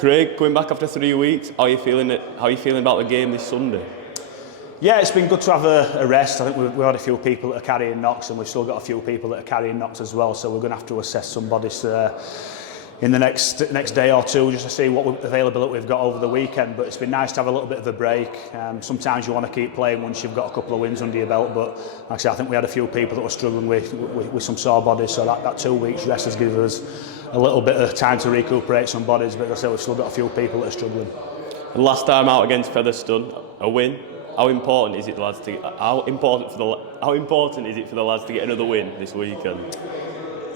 Craig, coming back after 3 weeks, how are you feeling about the game this Sunday? Yeah, it's been good to have a rest. I think we've had a few people that are carrying knocks, and we've still got a few people that are carrying knocks as well. So we're going to have to assess some bodies in the next day or two, just to see what availability we've got over the weekend. But it's been nice to have a little bit of a break. Sometimes you want to keep playing once you've got a couple of wins under your belt. But like I said, I think we had a few people that were struggling with some sore bodies. So that 2 weeks rest has given us a little bit of time to recuperate some bodies. But as I say, we've still got a few people that are struggling. And last time out against Featherstone, a win. How important is it, lads? How important is it for the lads to get another win this weekend?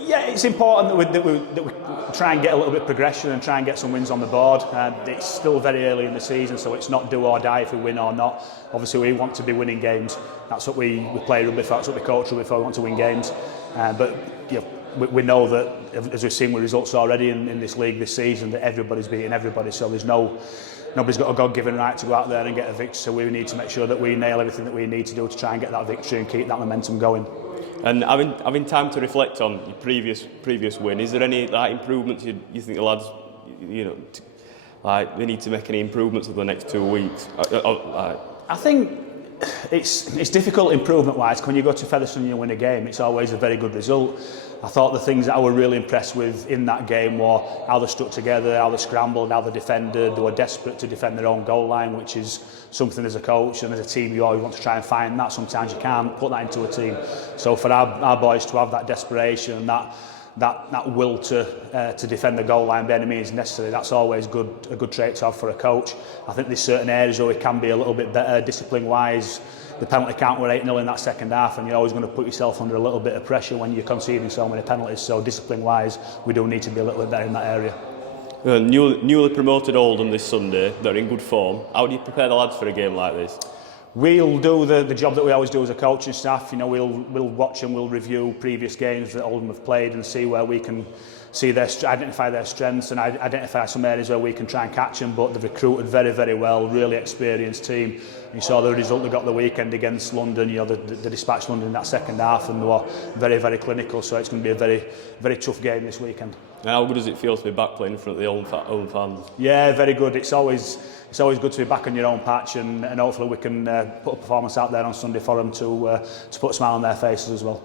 Yeah, it's important that we try and get a little bit of progression and try and get some wins on the board. It's still very early in the season, so it's not do or die if we win or not. Obviously, we want to be winning games. That's what we play rugby for. That's what we coach rugby for. We want to win games. But you know, we know that, as we've seen with results already in this league this season, that everybody's beating everybody. So nobody's got a God-given right to go out there and get a victory. So we need to make sure that we nail everything that we need to do to try and get that victory and keep that momentum going. And having time to reflect on your previous win, is there any improvements you think the lads, they need to make any improvements over the next 2 weeks? I think it's difficult improvement-wise. When you go to Featherstone and you win a game, it's always a very good result. I thought the things that I were really impressed with in that game were how they stuck together, how they scrambled, how they defended. They were desperate to defend their own goal line, which is something as a coach and as a team you always want to try and find that. Sometimes you can't put that into a team. So for our boys to have that desperation and that will to defend the goal line by any means necessary, that's always a good trait to have for a coach. I think there's certain areas where we can be a little bit better discipline-wise. The penalty count were 8-0 in that second half, and you're always going to put yourself under a little bit of pressure when you're conceding so many penalties. So discipline-wise, we do need to be a little bit better in that area. Newly promoted Oldham this Sunday, they're in good form. How do you prepare the lads for a game like this? We'll do the job that we always do as a coaching staff. You know, we'll watch and we'll review previous games that Oldham have played and see where we can identify their strengths and identify some areas where we can try and catch them. But they've recruited very, very well, really experienced team. You saw the result they got the weekend against London. You know, they dispatched London in that second half and they were very, very clinical. So it's going to be a very, very tough game this weekend. And how good does it feel to be back playing in front of the own fans? Yeah, very good. It's always good to be back on your own patch, and hopefully we can put a performance out there on Sunday for them to put a smile on their faces as well.